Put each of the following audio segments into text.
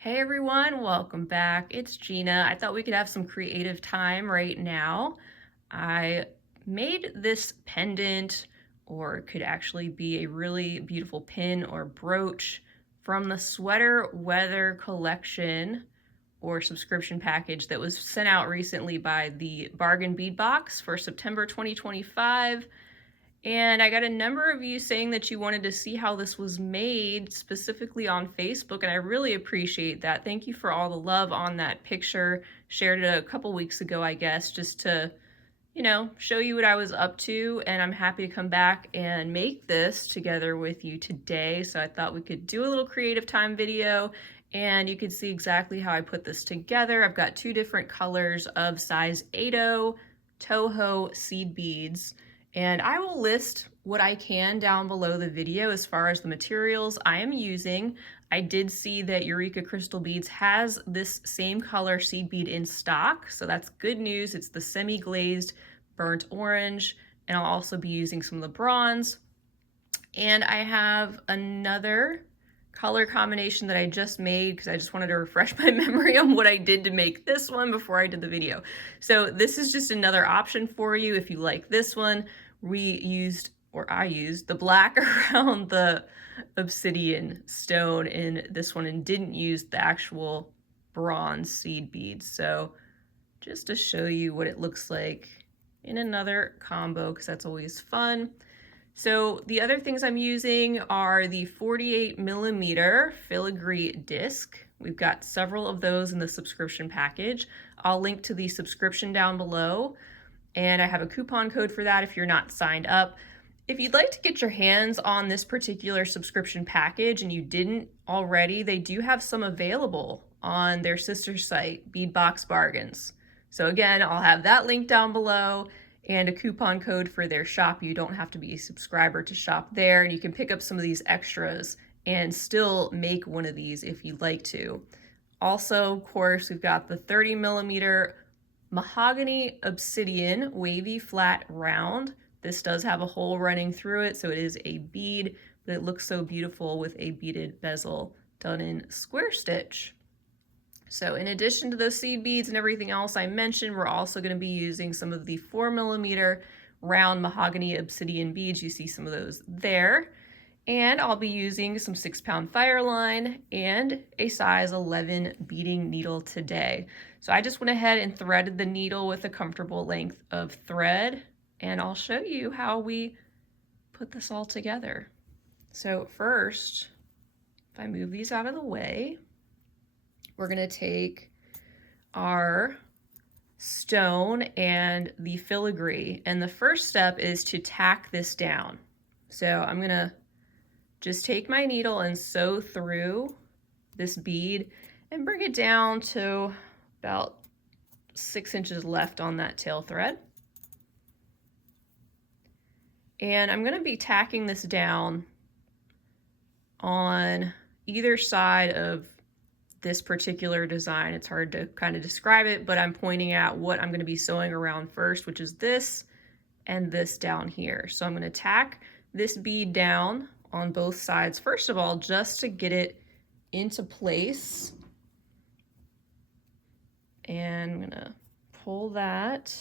Hey everyone, welcome back. It's Gina. I thought we could have some creative time right now. I made this pendant, or it could actually be a really beautiful pin or brooch from the Sweater Weather collection or subscription package that was sent out recently by the Bargain Bead Box for September 2025. And I got a number of you saying that you wanted to see how this was made specifically on Facebook, and I really appreciate that. Thank you for all the love on that picture. Shared it a couple weeks ago, I guess, just to, show you what I was up to, and I'm happy to come back and make this together with you today. So I thought we could do a little creative time video, and you could see exactly how I put this together. I've got two different colors of size 8/0 Toho seed beads. And I will list what I can down below the video as far as the materials I am using. I did see that Eureka Crystal Beads has this same color seed bead in stock, so that's good news. It's the semi-glazed burnt orange, and I'll also be using some of the bronze. And I have another color combination that I just made because I just wanted to refresh my memory on what I did to make this one before I did the video. So this is just another option for you if you like this one. I used the black around the obsidian stone in this one and didn't use the actual bronze seed beads. So just to show you what it looks like in another combo, because that's always fun. So the other things I'm using are the 48mm filigree disc. We've got several of those in the subscription package. I'll link to the subscription down below, and I have a coupon code for that if you're not signed up. If you'd like to get your hands on this particular subscription package and you didn't already, they do have some available on their sister site, Beadbox Bargains. So again, I'll have that link down below and a coupon code for their shop. You don't have to be a subscriber to shop there, and you can pick up some of these extras and still make one of these if you'd like to. Also, of course, we've got the 30mm Mahogany Obsidian wavy flat round. This does have a hole running through it, so it is a bead, but it looks so beautiful with a beaded bezel done in square stitch. So in addition to those seed beads and everything else I mentioned, we're also going to be using some of the 4mm round mahogany obsidian beads. You see some of those there. And I'll be using some 6-pound fire line and a size 11 beading needle today. So I just went ahead and threaded the needle with a comfortable length of thread, and I'll show you how we put this all together. So first, if I move these out of the way, we're going to take our stone and the filigree, and the first step is to tack this down. So I'm going to just take my needle and sew through this bead and bring it down to about 6 inches left on that tail thread. And I'm going to be tacking this down on either side of this particular design. It's hard to kind of describe it, but I'm pointing out what I'm going to be sewing around first, which is this and this down here. So I'm going to tack this bead down on both sides, first of all, just to get it into place. And I'm going to pull that.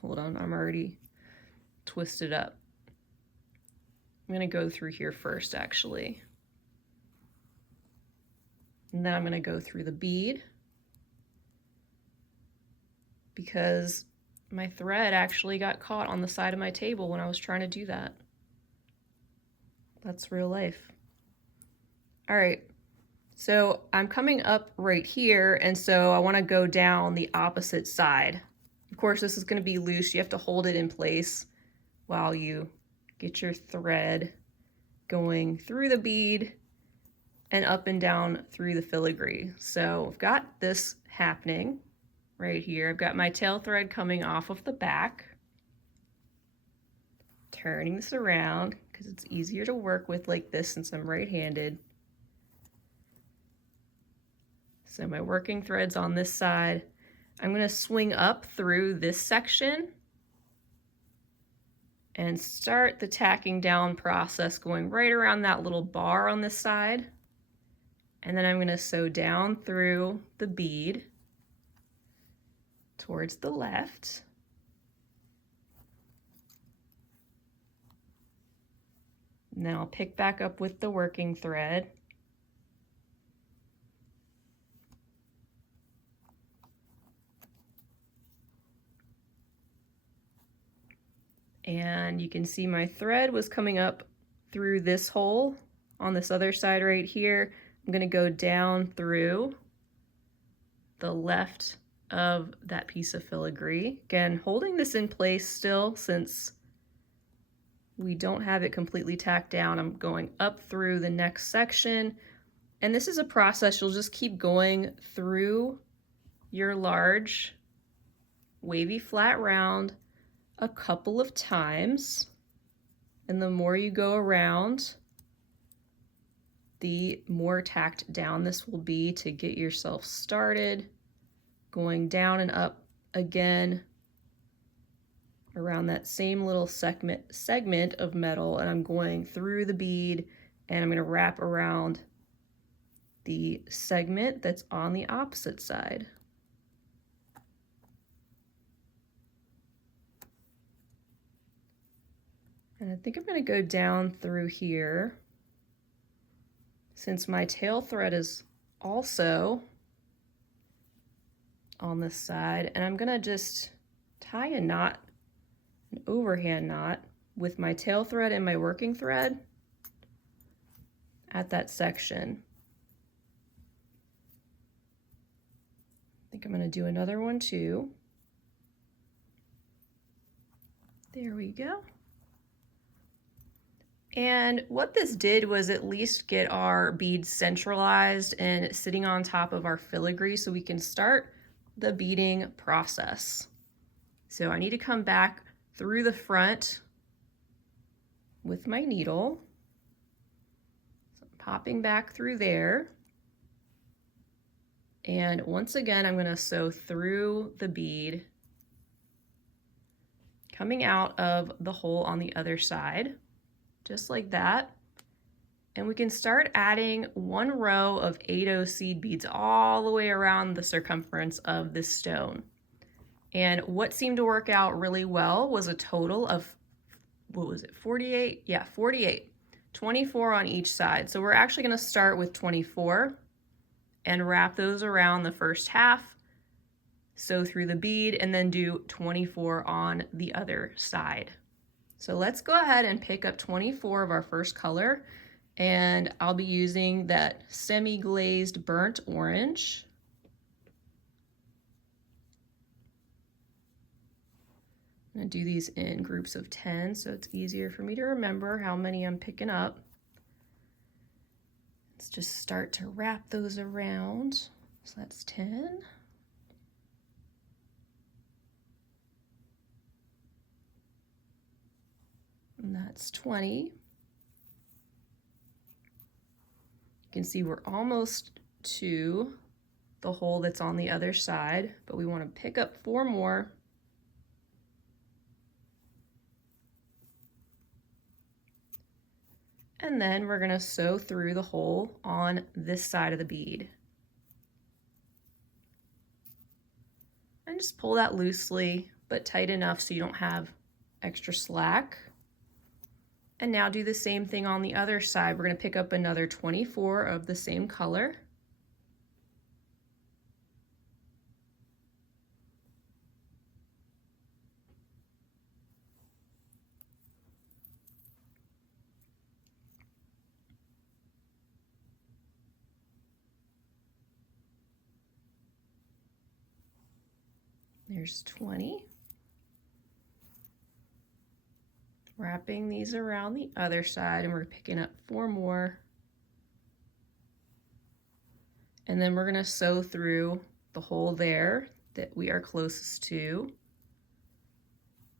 Hold on, I'm already twisted up. I'm going to go through here first, actually. And then I'm going to go through the bead, because my thread actually got caught on the side of my table when I was trying to do that. That's real life. All right, so I'm coming up right here, and so I want to go down the opposite side. Of course, this is going to be loose. You have to hold it in place while you get your thread going through the bead and up and down through the filigree. So I've got this happening right here. I've got my tail thread coming off of the back, turning this around because it's easier to work with like this since I'm right-handed. So my working thread's on this side. I'm going to swing up through this section and start the tacking down process going right around that little bar on this side. And then I'm going to sew down through the bead towards the left. And then I'll pick back up with the working thread. And you can see my thread was coming up through this hole on this other side right here. I'm going to go down through the left of that piece of filigree. Again, holding this in place still since we don't have it completely tacked down. I'm going up through the next section. And this is a process you'll just keep going through your large wavy flat round a couple of times. And the more you go around, the more tacked down this will be to get yourself started. Going down and up again around that same little segment of metal, and I'm going through the bead and I'm going to wrap around the segment that's on the opposite side. And I think I'm going to go down through here since my tail thread is also on this side, and I'm going to just tie a knot, an overhand knot, with my tail thread and my working thread at that section. I think I'm going to do another one too. There we go. And what this did was at least get our beads centralized and sitting on top of our filigree so we can start the beading process. So I need to come back through the front with my needle. So I'm popping back through there. And once again, I'm going to sew through the bead, coming out of the hole on the other side, just like that. And we can start adding one row of 8/0 seed beads all the way around the circumference of this stone. And what seemed to work out really well was a total of, what was it, 48? Yeah, 48. 24 on each side. So we're actually going to start with 24 and wrap those around the first half, sew through the bead, and then do 24 on the other side. So let's go ahead and pick up 24 of our first color, and I'll be using that semi-glazed burnt orange. I'm going to do these in groups of 10 so it's easier for me to remember how many I'm picking up. Let's just start to wrap those around. So that's 10. And that's 20. You can see we're almost to the hole that's on the other side, but we want to pick up 4 more. And then we're going to sew through the hole on this side of the bead. And just pull that loosely, but tight enough so you don't have extra slack. And now do the same thing on the other side. We're going to pick up another 24 of the same color. There's 20. Wrapping these around the other side, and we're picking up 4 more. And then we're going to sew through the hole there that we are closest to.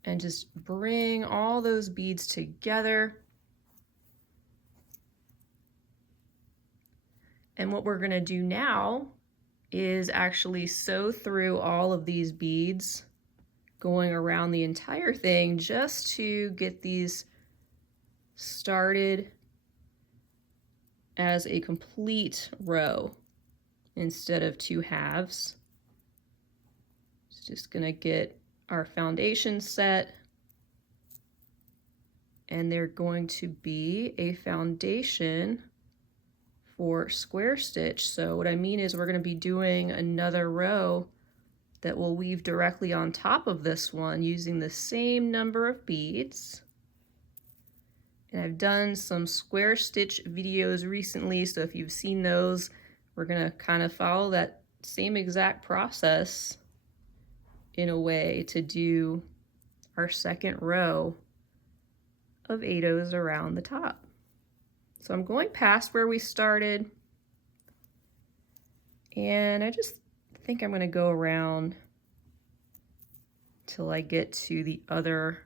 And just bring all those beads together. And what we're going to do now is actually sew through all of these beads going around the entire thing just to get these started as a complete row instead of two halves. It's just gonna get our foundation set, and they're going to be a foundation for square stitch. So what I mean is we're gonna be doing another row that will weave directly on top of this one using the same number of beads. And I've done some square stitch videos recently, so if you've seen those, we're gonna kind of follow that same exact process in a way to do our second row of 8/0s around the top. So I'm going past where we started, and I just think I'm gonna go around till I get to the other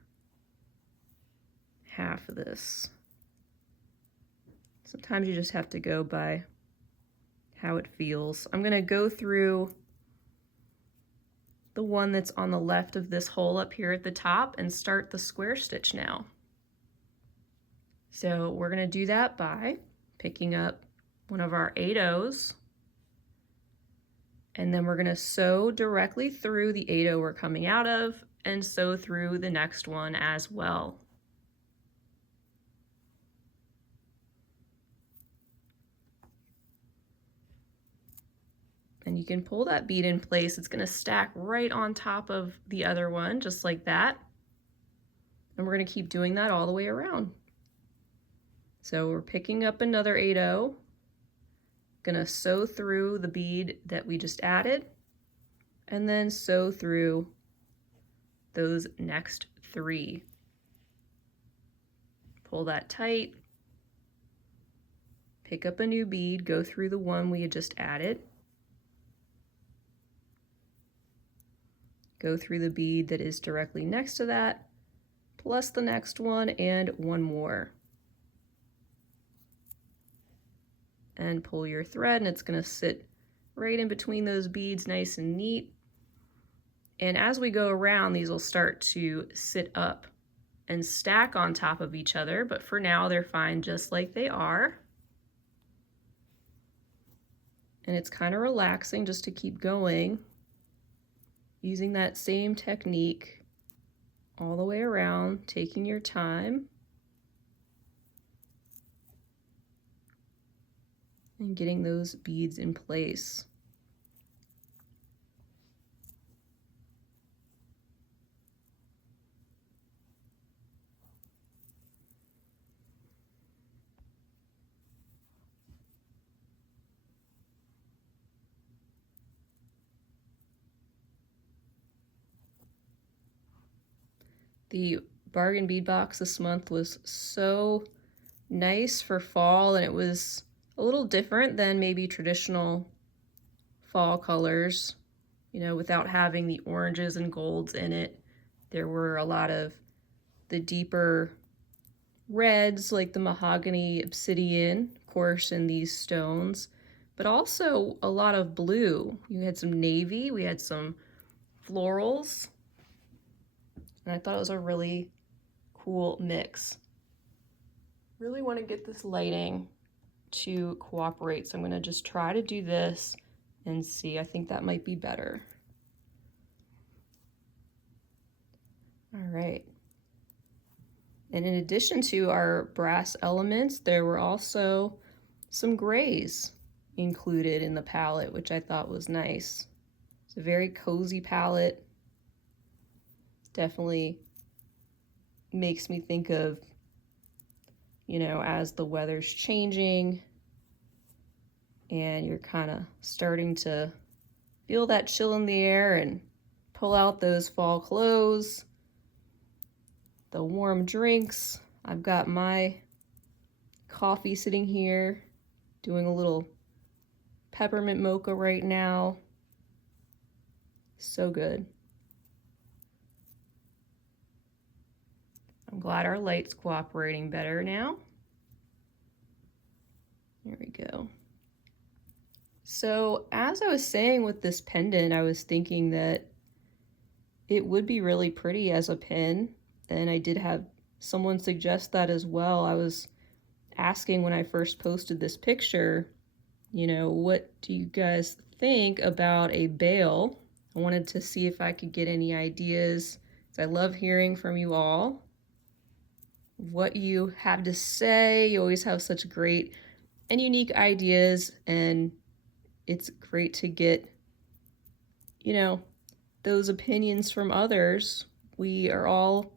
half of this. Sometimes you just have to go by how it feels. I'm gonna go through the one that's on the left of this hole up here at the top and start the square stitch now. So we're gonna do that by picking up one of our 8/0s, and then we're gonna sew directly through the 8/0 we're coming out of and sew through the next one as well. And you can pull that bead in place. It's gonna stack right on top of the other one, just like that. And we're gonna keep doing that all the way around. So we're picking up another 8/0, gonna sew through the bead that we just added, and then sew through those next 3. Pull that tight, pick up a new bead, go through the one we had just added, go through the bead that is directly next to that, plus the next one and one more. And pull your thread, and it's gonna sit right in between those beads nice and neat. And as we go around, these will start to sit up and stack on top of each other, but for now they're fine just like they are. And it's kind of relaxing just to keep going, using that same technique all the way around, taking your time and getting those beads in place. The Bargain Bead Box this month was so nice for fall, and it was a little different than maybe traditional fall colors, you know, without having the oranges and golds in it. There were a lot of the deeper reds, like the Mahogany Obsidian, of course, in these stones, but also a lot of blue. You had some navy, we had some florals, and I thought it was a really cool mix. Really want to get this lighting to cooperate, so I'm going to just try to do this and see. I think that might be better. All right. And in addition to our brass elements, there were also some grays included in the palette, which I thought was nice. It's a very cozy palette. Definitely makes me think of, you know, as the weather's changing and you're kind of starting to feel that chill in the air and pull out those fall clothes, the warm drinks. I've got my coffee sitting here, doing a little peppermint mocha right now. So good. I'm glad our light's cooperating better now. There we go. So as I was saying with this pendant, I was thinking that it would be really pretty as a pin, and I did have someone suggest that as well. I was asking when I first posted this picture, you know, what do you guys think about a bail? I wanted to see if I could get any ideas. I love hearing from you all, what you have to say. You always have such great and unique ideas, and it's great to get, you know, those opinions from others. We are all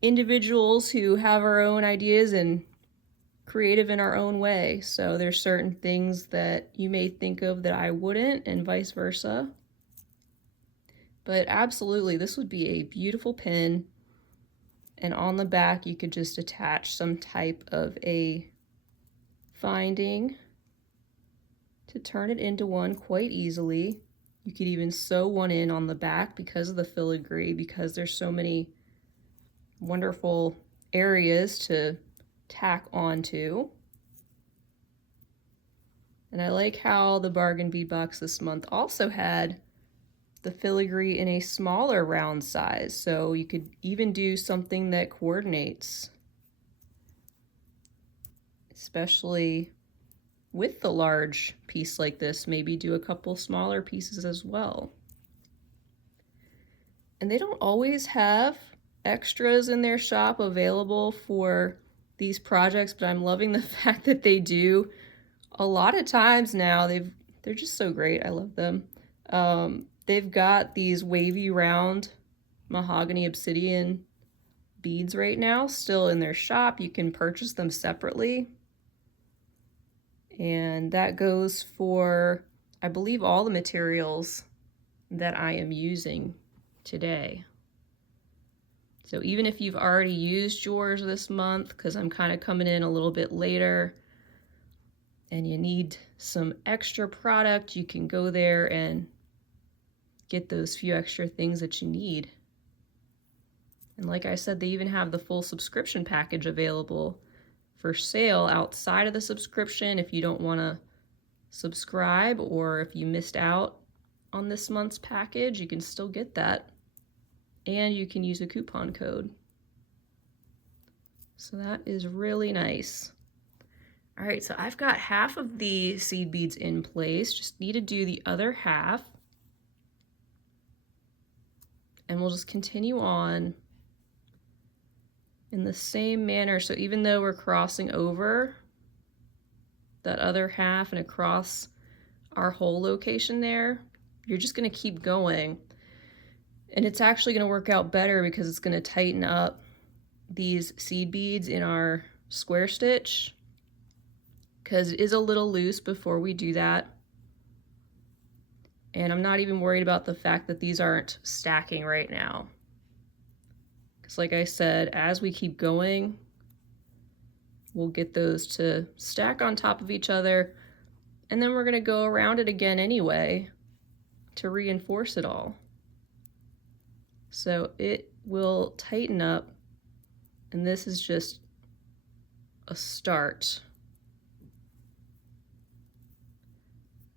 individuals who have our own ideas and creative in our own way. So there's certain things that you may think of that I wouldn't, and vice versa. But absolutely, this would be a beautiful pin. And on the back, you could just attach some type of a finding to turn it into one quite easily. You could even sew one in on the back because of the filigree, because there's so many wonderful areas to tack onto. And I like how the Bargain Bead Box this month also had the filigree in a smaller round size, so you could even do something that coordinates, especially with the large piece like this. Maybe do a couple smaller pieces as well. And they don't always have extras in their shop available for these projects, but I'm loving the fact that they do. A lot of times now, they're just so great. I love them. They've got these wavy round Mahogany Obsidian beads right now still in their shop. You can purchase them separately. And that goes for, I believe, all the materials that I am using today. So even if you've already used yours this month, because I'm kind of coming in a little bit later, and you need some extra product, you can go there and get those few extra things that you need. And like I said, they even have the full subscription package available for sale outside of the subscription. If you don't want to subscribe, or if you missed out on this month's package, you can still get that. And you can use a coupon code. So that is really nice. All right, so I've got half of the seed beads in place. Just need to do the other half. And we'll just continue on in the same manner. So even though we're crossing over that other half and across our hole location there, you're just going to keep going. And it's actually going to work out better because it's going to tighten up these seed beads in our square stitch, because it is a little loose before we do that. And I'm not even worried about the fact that these aren't stacking right now. Because like I said, as we keep going, we'll get those to stack on top of each other. And then we're going to go around it again anyway to reinforce it all. So it will tighten up. And this is just a start.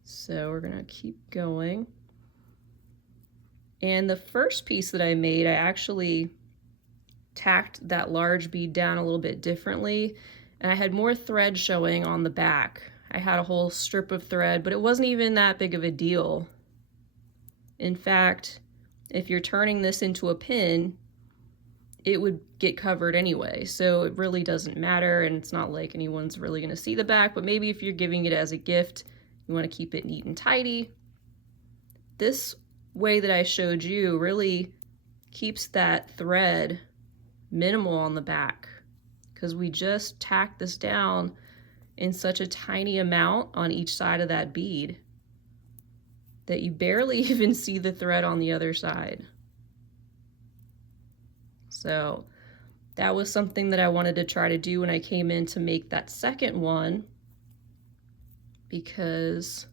So we're gonna keep going. And the first piece that I made, I actually tacked that large bead down a little bit differently, and I had more thread showing on the back. I had a whole strip of thread, but it wasn't even that big of a deal. In fact, if you're turning this into a pin, it would get covered anyway, so it really doesn't matter, and it's not like anyone's really gonna see the back. But maybe if you're giving it as a gift, you want to keep it neat and tidy. This way that I showed you really keeps that thread minimal on the back, because we just tacked this down in such a tiny amount on each side of that bead that you barely even see the thread on the other side. So that was something that I wanted to try to do when I came in to make that second one, because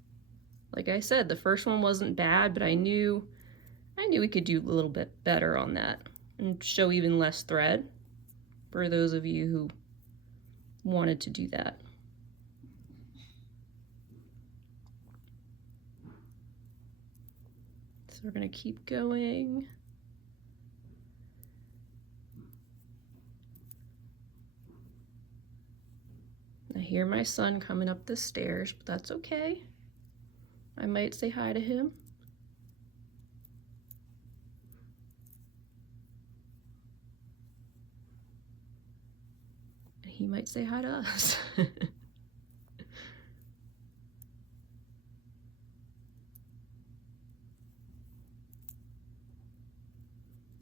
like I said, the first one wasn't bad, but I knew we could do a little bit better on that and show even less thread for those of you who wanted to do that. So we're going to keep going. hear my son coming up the stairs, but that's okay. I might say hi to him. And he might say hi to us.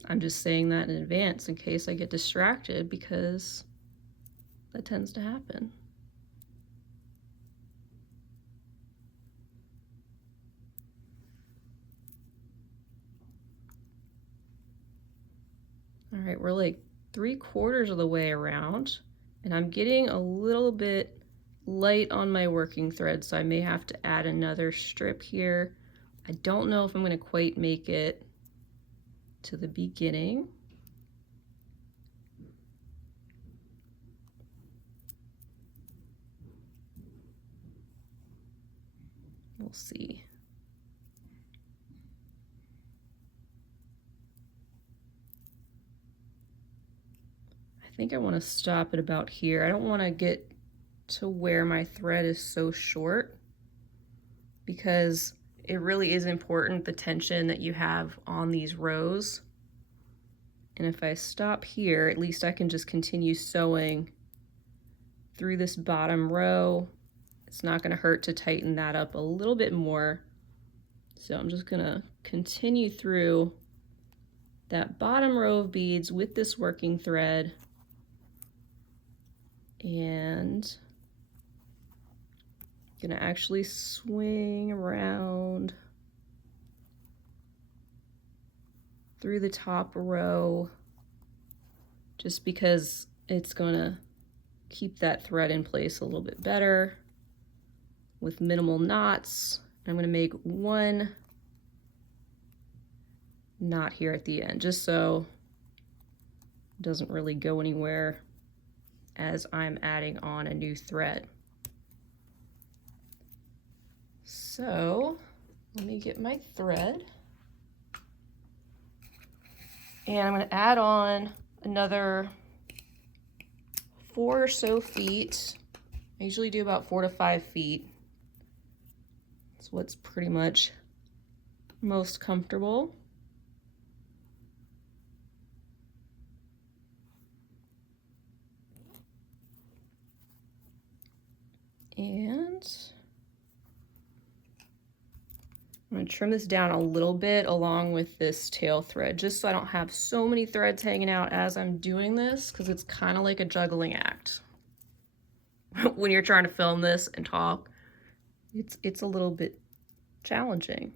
I'm just saying that in advance in case I get distracted, because that tends to happen. All right, we're like 3/4 of the way around, and I'm getting a little bit light on my working thread, so I may have to add another strip here. I don't know if I'm going to quite make it to the beginning. We'll see. I think I want to stop it about here. I don't want to get to where my thread is so short, because it really is important, the tension that you have on these rows. And if I stop here, at least I can just continue sewing through this bottom row. It's not going to hurt to tighten that up a little bit more. So I'm just going to continue through that bottom row of beads with this working thread. And I'm going to actually swing around through the top row, just because it's going to keep that thread in place a little bit better with minimal knots. I'm going to make one knot here at the end, just so it doesn't really go anywhere as I'm adding on a new thread. So let me get my thread, and I'm going to add on another 4 or so feet. I usually do about 4 to 5 feet. That's what's pretty much most comfortable. And I'm going to trim this down a little bit along with this tail thread, just so I don't have so many threads hanging out as I'm doing this, because it's kind of like a juggling act. When you're trying to film this and talk, it's a little bit challenging.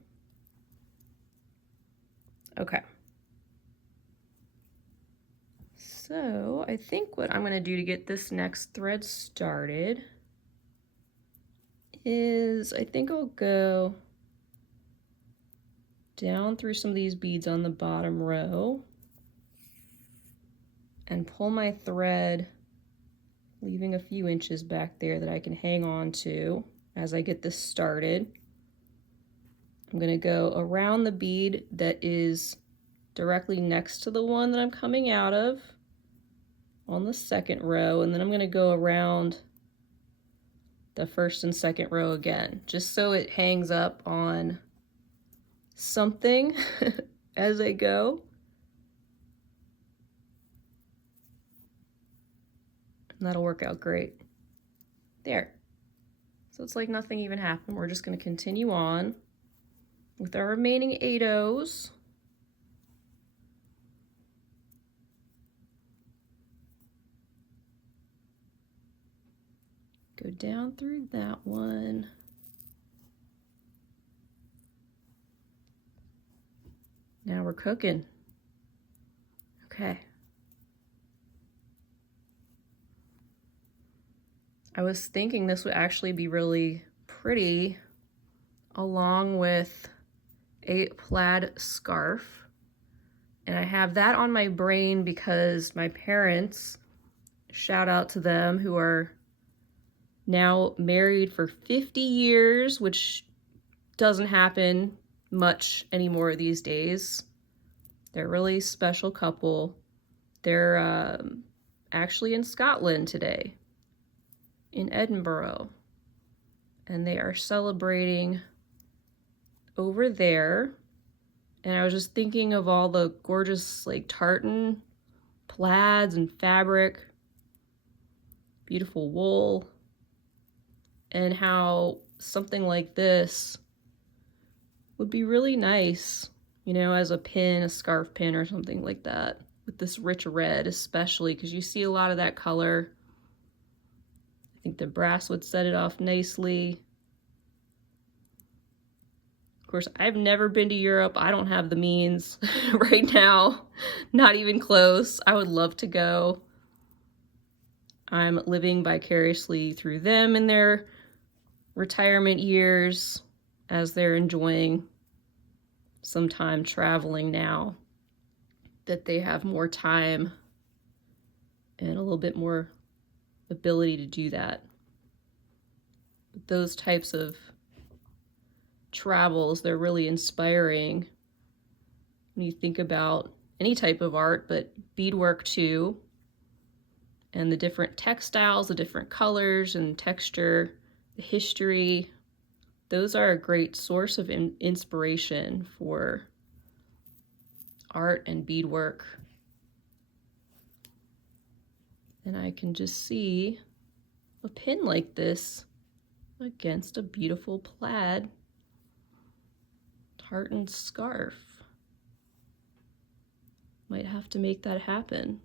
Okay. So I think what I'm going to do to get this next thread started is, I think I'll go down through some of these beads on the bottom row and pull my thread, leaving a few inches back there that I can hang on to as I get this started. I'm going to go around the bead that is directly next to the one that I'm coming out of on the second row, and then I'm going to go around the first and second row again, just so it hangs up on something as I go. And that'll work out great. There. So it's like nothing even happened. We're just going to continue on with our remaining 8 O's. Go down through that one. Now we're cooking. Okay. I was thinking this would actually be really pretty along with a plaid scarf. And I have that on my brain because my parents, shout out to them, who are now married for 50 years, which doesn't happen much anymore these days. They're a really special couple. They're actually in Scotland today. in Edinburgh, and they are celebrating over there. And I was just thinking of all the gorgeous like tartan plaids and fabric, beautiful wool, and how something like this would be really nice, you know, as a pin, a scarf pin or something like that, with this rich red, especially because you see a lot of that color. I think the brass would set it off nicely. Of course, I've never been to Europe. I don't have the means right now, not even close. I would love to go. I'm living vicariously through them in their retirement years as they're enjoying some time traveling now that they have more time and a little bit more ability to do that. But those types of travels, they're really inspiring when you think about any type of art, but beadwork too, and the different textiles, the different colors and texture, the history. Those are a great source of inspiration for art and beadwork. And I can just see a pin like this against a beautiful plaid tartan scarf. Might have to make that happen.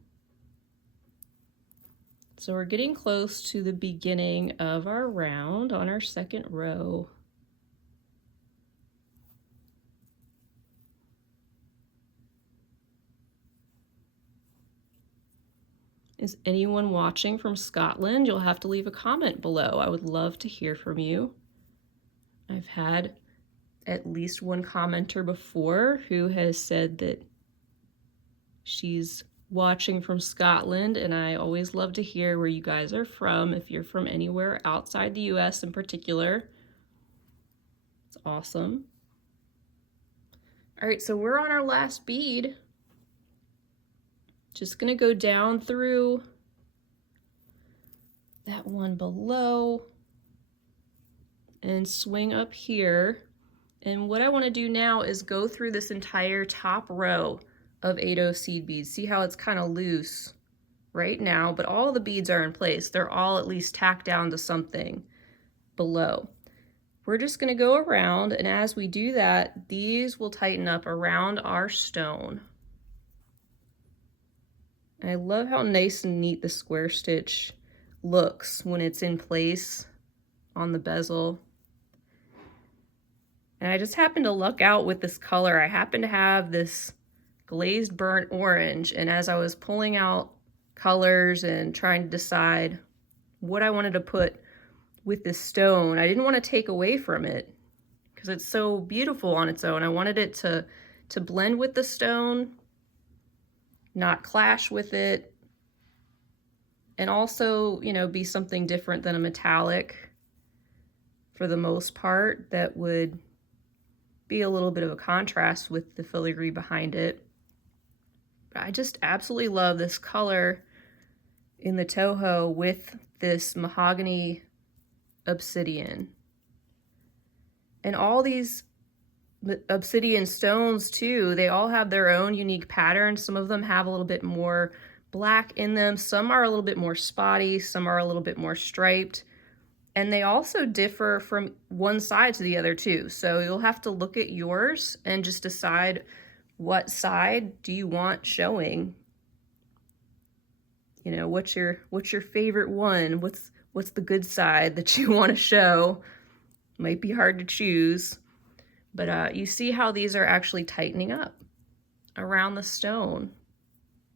So we're getting close to the beginning of our round on our second row. Is anyone watching from Scotland? You'll have to leave a comment below. I would love to hear from you. I've had at least one commenter before who has said that she's watching from Scotland, and I always love to hear where you guys are from, if you're from anywhere outside the US in particular. It's awesome. All right, so we're on our last bead. Just gonna go down through that one below and swing up here. And what I want to do now is go through this entire top row of 8/0 seed beads. See how it's kind of loose right now, but all the beads are in place. They're all at least tacked down to something below. We're just going to go around, and as we do that, these will tighten up around our stone. And I love how nice and neat the square stitch looks when it's in place on the bezel. And I just happened to luck out with this color. I happen to have this glazed burnt orange, and as I was pulling out colors and trying to decide what I wanted to put with this stone, I didn't want to take away from it because it's so beautiful on its own. I wanted it to blend with the stone, not clash with it, and also, you know, be something different than a metallic for the most part that would be a little bit of a contrast with the filigree behind it. But I just absolutely love this color in the Toho with this Mahogany Obsidian. And all these obsidian stones too, they all have their own unique patterns. Some of them have a little bit more black in them. Some are a little bit more spotty. Some are a little bit more striped. And they also differ from one side to the other too. So you'll have to look at yours and just decide what side do you want showing. You know, what's your favorite one? What's the good side that you want to show? Might be hard to choose, but you see how these are actually tightening up around the stone.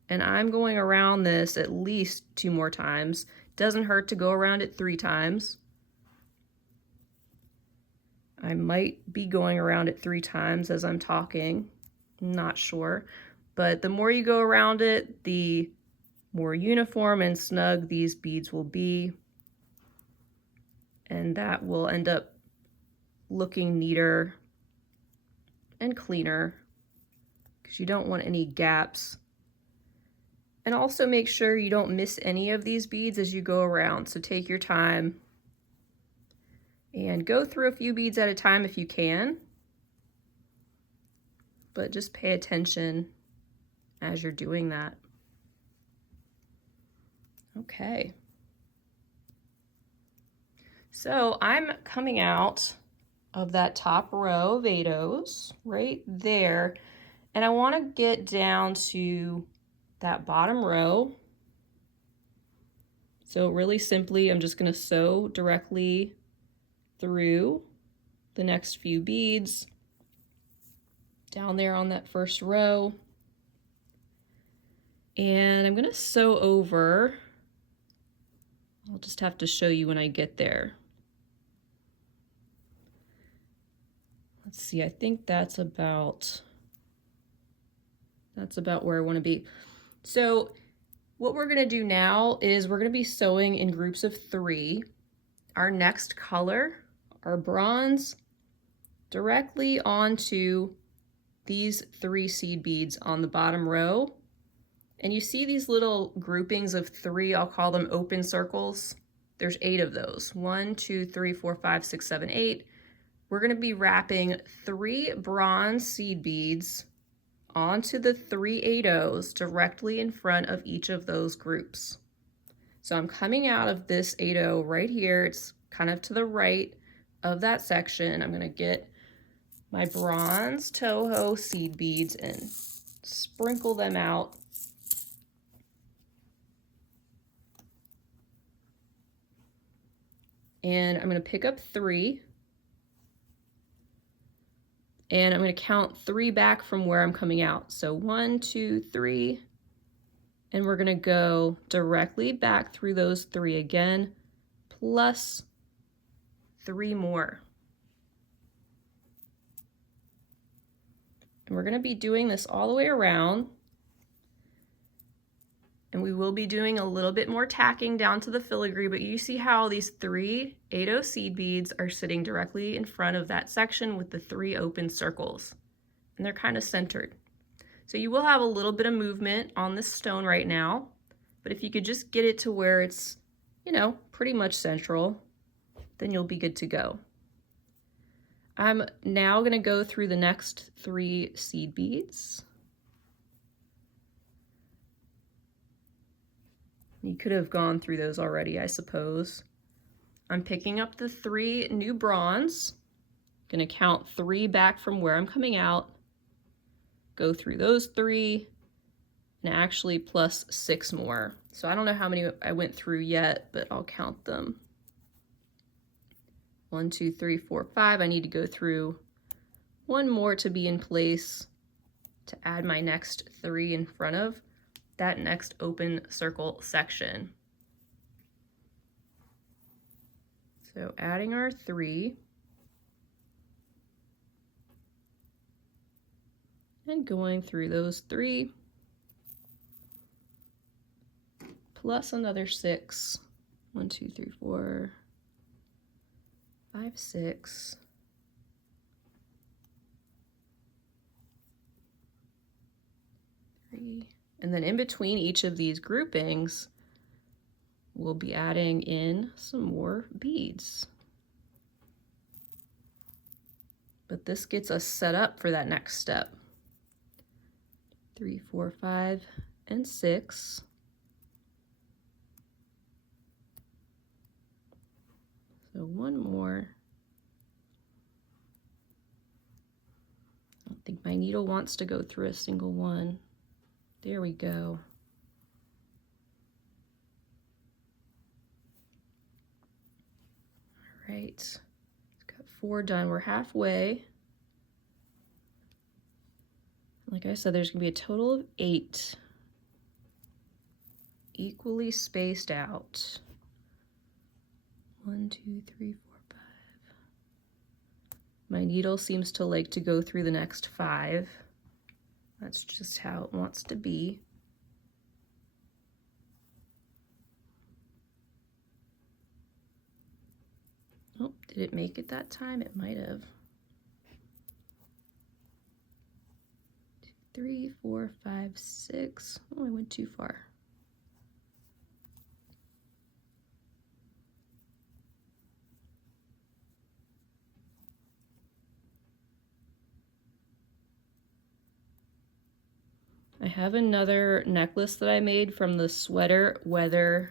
And I'm going around this at least 2 more times. Doesn't hurt to go around it 3 times. I might be going around it 3 times as I'm talking, not sure. But the more you go around it, the more uniform and snug these beads will be. And that will end up looking neater and cleaner because you don't want any gaps And also make sure you don't miss any of these beads as you go around. So take your time and go through a few beads at a time if you can, but just pay attention as you're doing that. Okay. So I'm coming out of that top row of 8-ohs right there, and I want to get down to that bottom row. So really simply, I'm just going to sew directly through the next few beads down there on that first row, and I'm going to sew over. I'll just have to show you when I get there. Let's see, I think that's about where I want to be. So what we're going to do now is we're going to be sewing in groups of 3. Our next color, our bronze, directly onto these 3 seed beads on the bottom row. And you see these little groupings of 3, I'll call them open circles. There's 8 of those. 1, 2, 3, 4, 5, 6, 7, 8. We're going to be wrapping 3 bronze seed beads onto the 3 8-ohs directly in front of each of those groups. So I'm coming out of this 8-oh right here. It's kind of to the right of that section. I'm going to get my bronze Toho seed beads and sprinkle them out. And I'm going to pick up 3. And I'm going to count 3 back from where I'm coming out. So 1, 2, 3. And we're going to go directly back through those 3 again, plus 3 more. And we're going to be doing this all the way around. And we will be doing a little bit more tacking down to the filigree, but you see how these 3 8-oh seed beads are sitting directly in front of that section with the 3 open circles. And they're kind of centered. So you will have a little bit of movement on this stone right now, but if you could just get it to where it's, you know, pretty much central, then you'll be good to go. I'm now going to go through the next 3 seed beads. You could have gone through those already, I suppose. I'm picking up the 3 new bronze. I'm going to count 3 back from where I'm coming out. Go through those 3, and actually plus 6 more. So I don't know how many I went through yet, but I'll count them. 1, 2, 3, 4, 5. I need to go through 1 more to be in place to add my next 3 in front of that next open circle section. So adding our 3 and going through those 3 plus another 6. 1, 2, 3, 4, 5, 6. And then in between each of these groupings, we'll be adding in some more beads. But this gets us set up for that next step. 3, 4, 5, and 6. So 1 more. I don't think my needle wants to go through a single one. There we go. All right, it's got 4 done. We're halfway. Like I said, there's gonna be a total of 8 equally spaced out. 1, 2, 3, 4, 5. My needle seems to like to go through the next 5. That's just how it wants to be. Oh, did it make it that time? It might have. 2, 3, 4, 5, 6. Oh, I went too far. I have another necklace that I made from the Sweater Weather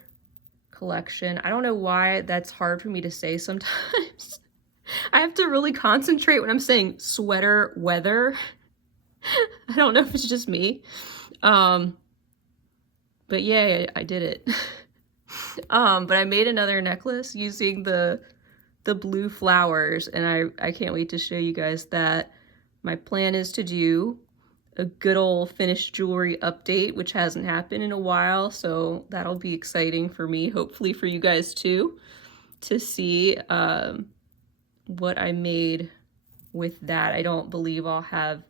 collection. I don't know why that's hard for me to say sometimes. I have to really concentrate when I'm saying sweater weather. I don't know if it's just me. But yeah, I did it. But I made another necklace using the blue flowers, and I can't wait to show you guys that. My plan is to do a good old finished jewelry update, which hasn't happened in a while, so that'll be exciting for me, hopefully for you guys too, to see what I made with that. I don't believe I'll have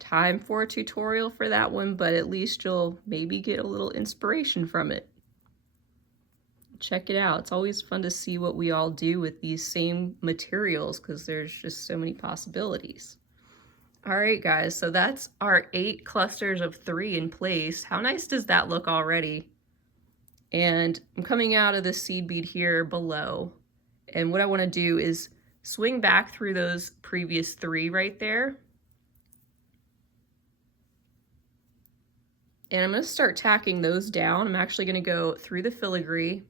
time for a tutorial for that one, but at least you'll maybe get a little inspiration from it. Check it out. It's always fun to see what we all do with these same materials because there's just so many possibilities. All right, guys, so that's our 8 clusters of 3 in place. How nice does that look already? And I'm coming out of the seed bead here below. And what I want to do is swing back through those previous 3 right there. And I'm going to start tacking those down. I'm actually going to go through the filigree,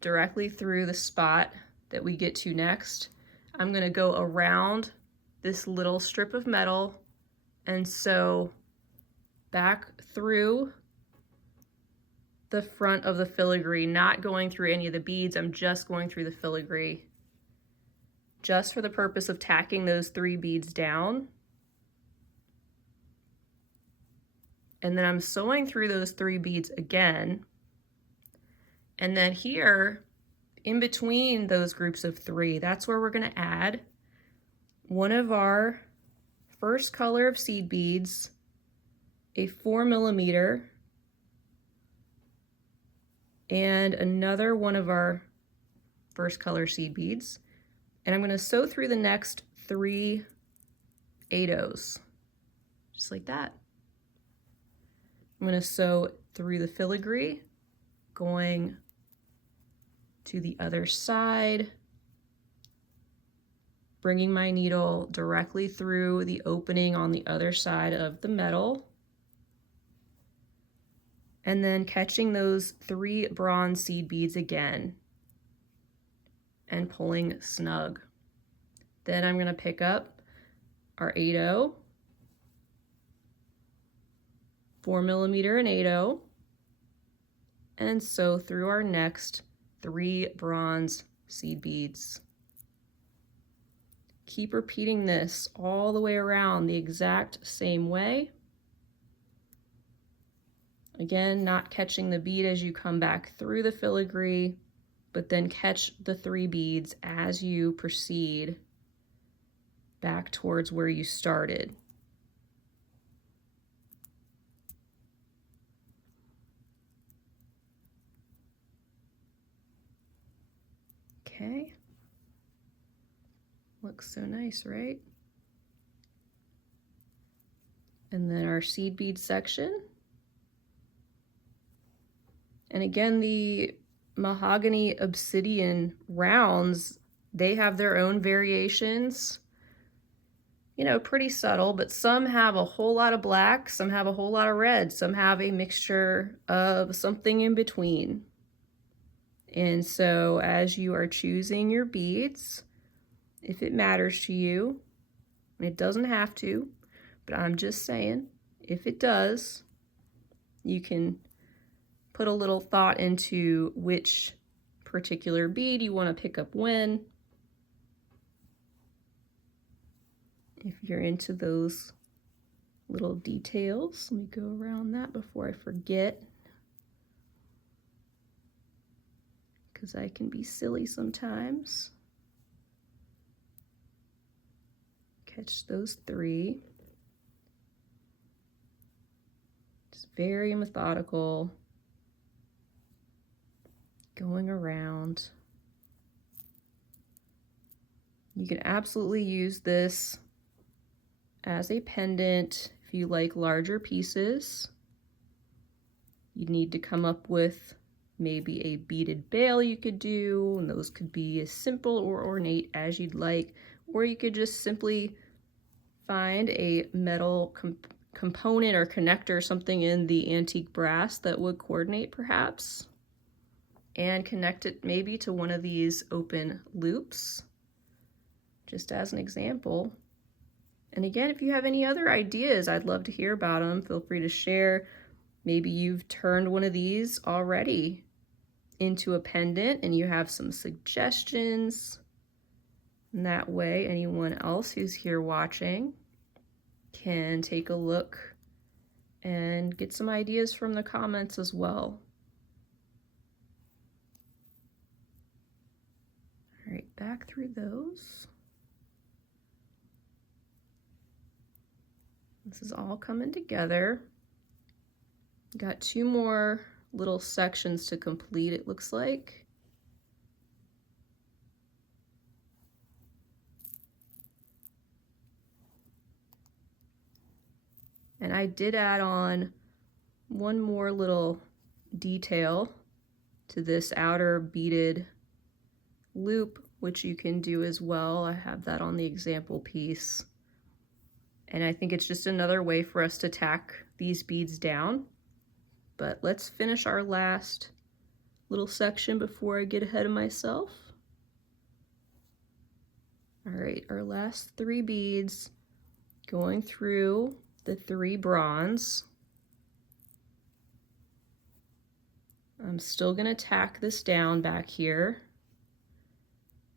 directly through the spot that we get to next. I'm going to go around this little strip of metal and sew back through the front of the filigree, not going through any of the beads. I'm just going through the filigree just for the purpose of tacking those 3 beads down. And then I'm sewing through those 3 beads again. And then here, in between those groups of 3, that's where we're going to add one of our first color of seed beads, a 4mm, and another one of our first color seed beads. And I'm going to sew through the next 3 8/0s, just like that. I'm going to sew through the filigree, going to the other side, bringing my needle directly through the opening on the other side of the metal, and then catching those 3 bronze seed beads again and pulling snug. Then I'm going to pick up our 8/0, 4mm and 8/0, and sew through our next 3 bronze seed beads. Keep repeating this all the way around the exact same way. Again, not catching the bead as you come back through the filigree, but then catch the 3 beads as you proceed back towards where you started. Okay. Looks so nice, right? And then our seed bead section. And again, the Mahogany Obsidian rounds, they have their own variations. You know, pretty subtle, but some have a whole lot of black, some have a whole lot of red, some have a mixture of something in between. And so as you are choosing your beads, if it matters to you, and it doesn't have to, but I'm just saying, if it does, you can put a little thought into which particular bead you want to pick up when. If you're into those little details, let me go around that before I forget, because I can be silly sometimes. Catch those 3. Just very methodical, going around. You can absolutely use this as a pendant if you like larger pieces. You need to come up with maybe a beaded bail you could do, and those could be as simple or ornate as you'd like, or you could just simply find a metal component or connector, something in the antique brass that would coordinate perhaps, and connect it maybe to one of these open loops, just as an example. And again, if you have any other ideas, I'd love to hear about them. Feel free to share. Maybe you've turned one of these already into a pendant and you have some suggestions. And that way, anyone else who's here watching can take a look and get some ideas from the comments as well. All right, back through those. This is all coming together. Got 2 more little sections to complete, it looks like. And I did add on one more little detail to this outer beaded loop, which you can do as well. I have that on the example piece. And I think it's just another way for us to tack these beads down. But let's finish our last little section before I get ahead of myself. All right, our last 3 beads going through the 3 bronze. I'm still gonna tack this down back here.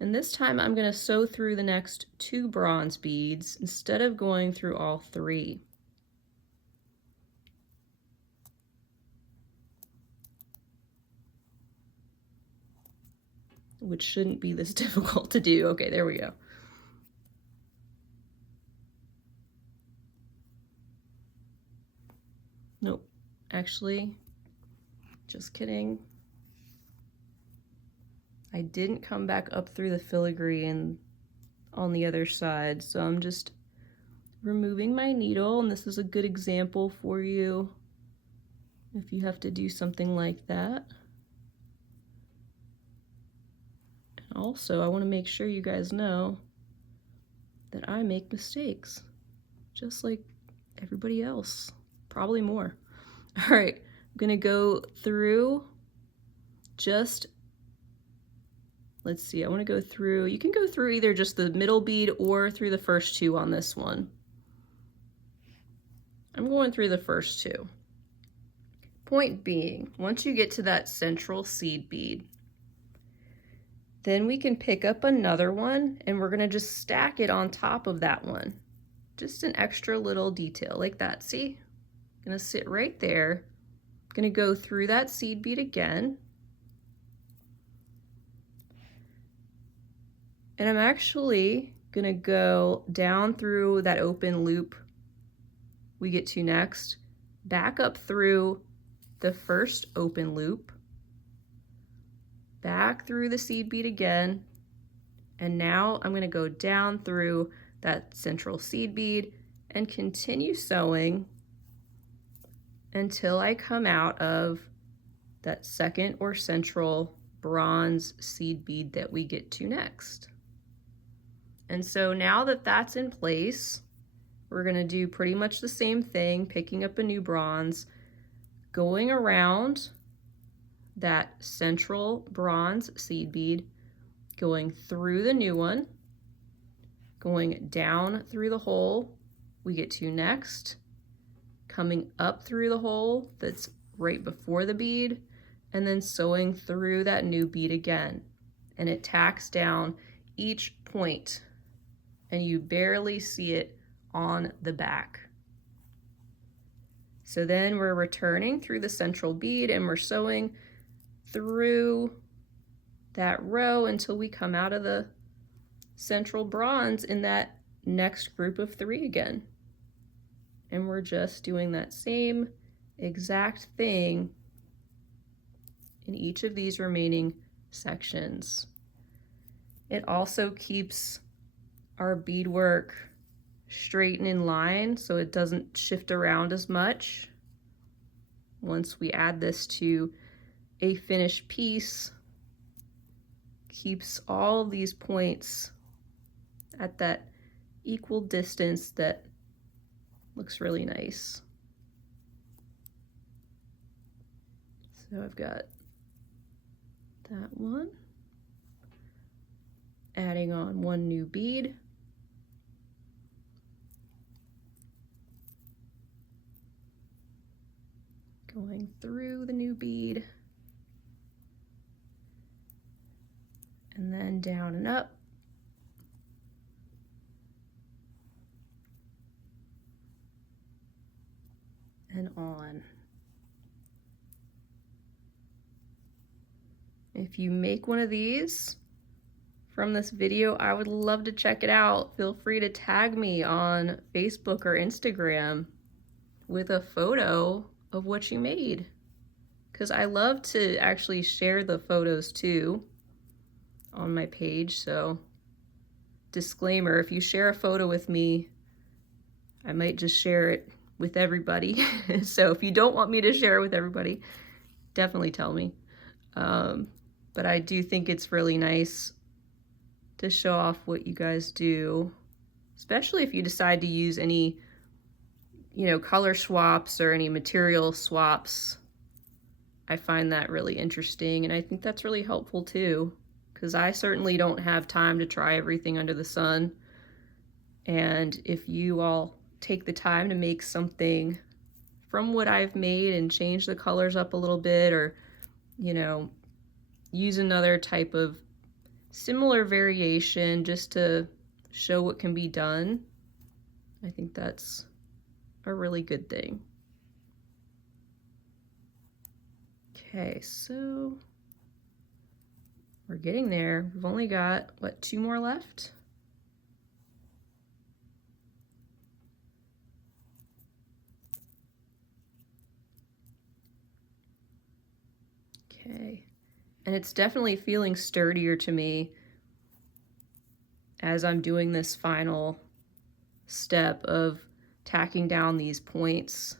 And this time I'm gonna sew through the next 2 bronze beads instead of going through all 3. Which shouldn't be this difficult to do. Okay, there we go. Nope, actually, just kidding. I didn't come back up through the filigree and on the other side, so I'm just removing my needle, and this is a good example for you if you have to do something like that. And also, I want to make sure you guys know that I make mistakes, just like everybody else, probably more. All right, I'm gonna go through just, let's see, I want to go through, you can go through either just the middle bead or through the first 2 on this one. I'm going through the first 2. Point being, once you get to that central seed bead, then we can pick up another one and we're gonna just stack it on top of that one. Just an extra little detail like that, see? Gonna sit right there. Gonna go through that seed bead again. And I'm actually gonna go down through that open loop we get to next, back up through the first open loop, back through the seed bead again, and now I'm gonna go down through that central seed bead and continue sewing until I come out of that second or central bronze seed bead that we get to next. And so now that that's in place, we're gonna do pretty much the same thing, picking up a new bronze, going around that central bronze seed bead, going through the new one, going down through the hole we get to next, coming up through the hole that's right before the bead, and then sewing through that new bead again. And it tacks down each point, and you barely see it on the back. So then we're returning through the central bead and we're sewing through that row until we come out of the central bronze in that next group of 3 again. And we're just doing that same exact thing in each of these remaining sections. It also keeps our beadwork straight and in line so it doesn't shift around as much. Once we add this to a finished piece, keeps all of these points at that equal distance that Looks really nice. So I've got that one. Adding on one new bead. Going through the new bead. And then down and up. And on. If you make one of these from this video, I would love to check it out. Feel free to tag me on Facebook or Instagram with a photo of what you made, because I love to actually share the photos too on my page. So disclaimer, if you share a photo with me, I might just share it with everybody. So if you don't want me to share it with everybody, definitely tell me. But I do think it's really nice to show off what you guys do, especially if you decide to use any, you know, color swaps or any material swaps. I find that really interesting, and I think that's really helpful too, because I certainly don't have time to try everything under the sun. And if you all take the time to make something from what I've made and change the colors up a little bit, or, you know, use another type of similar variation just to show what can be done, I think that's a really good thing. Okay, so we're getting there. We've only got, what, 2 more left? Okay, and it's definitely feeling sturdier to me as I'm doing this final step of tacking down these points.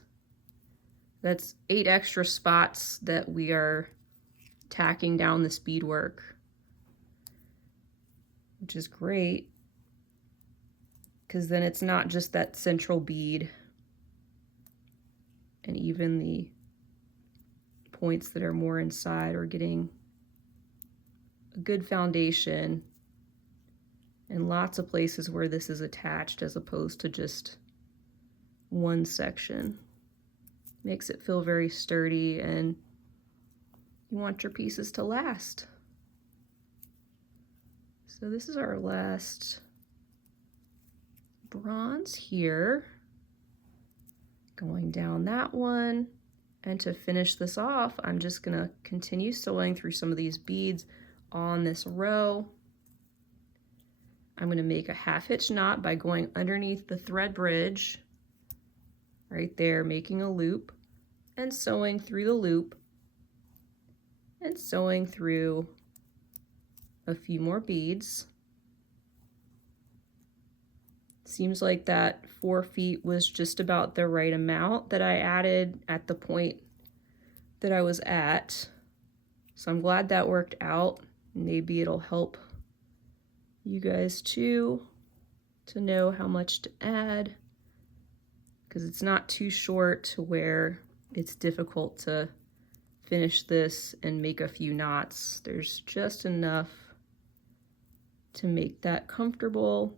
That's 8 extra spots that we are tacking down this beadwork, which is great, because then it's not just that central bead, and even the points that are more inside are getting a good foundation and lots of places where this is attached as opposed to just one section. Makes it feel very sturdy, and you want your pieces to last. So this is our last bronze here. Going down that one. And to finish this off, I'm just gonna continue sewing through some of these beads on this row. I'm gonna make a half hitch knot by going underneath the thread bridge, right there, making a loop and sewing through the loop and sewing through a few more beads. Seems like that 4 feet was just about the right amount that I added at the point that I was at. So I'm glad that worked out. Maybe it'll help you guys too to know how much to add, because it's not too short to where it's difficult to finish this and make a few knots. There's just enough to make that comfortable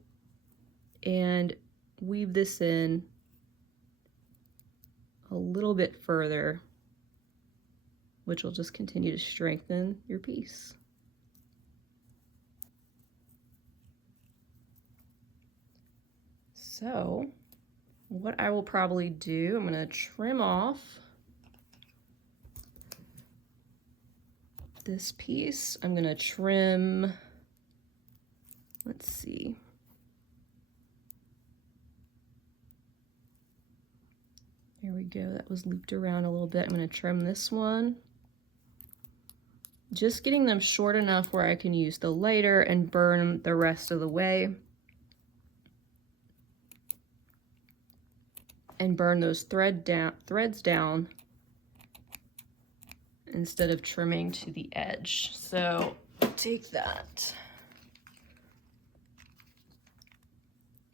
and weave this in a little bit further, which will just continue to strengthen your piece. So what I will probably do, I'm going to trim off this piece. I'm going to trim, let's see. There we go, that was looped around a little bit. I'm going to trim this one. Just getting them short enough where I can use the lighter and burn the rest of the way. And burn those threads down instead of trimming to the edge. So take that.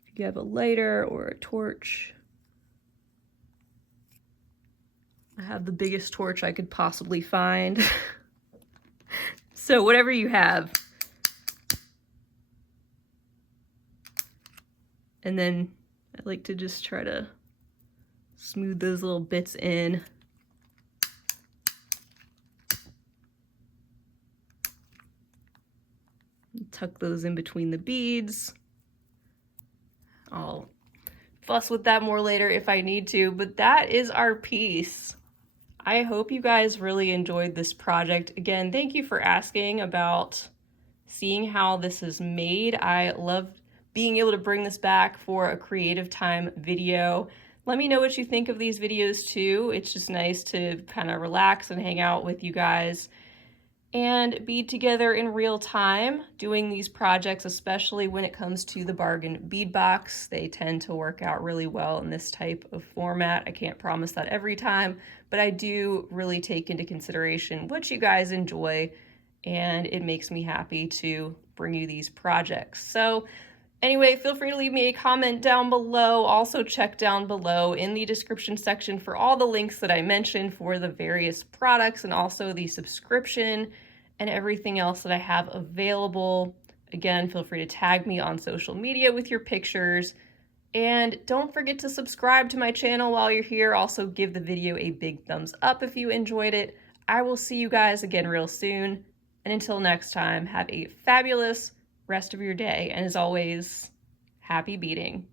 If you have a lighter or a torch, I have the biggest torch I could possibly find. So whatever you have. And then I like to just try to smooth those little bits in. Tuck those in between the beads. I'll fuss with that more later if I need to, but that is our piece. I hope you guys really enjoyed this project. Again, thank you for asking about seeing how this is made. I love being able to bring this back for a creative time video. Let me know what you think of these videos too. It's just nice to kind of relax and hang out with you guys and be together in real time doing these projects, especially when it comes to the Bargain Bead Box. They tend to work out really well in this type of format. I can't promise that every time, but I do really take into consideration what you guys enjoy, and it makes me happy to bring you these projects. So anyway, feel free to leave me a comment down below. Also check down below in the description section for all the links that I mentioned for the various products and also the subscription and everything else that I have available. Again, feel free to tag me on social media with your pictures. And don't forget to subscribe to my channel while you're here. Also give the video a big thumbs up if you enjoyed it. I will see you guys again real soon. And until next time, have a fabulous rest of your day. And as always, happy beading.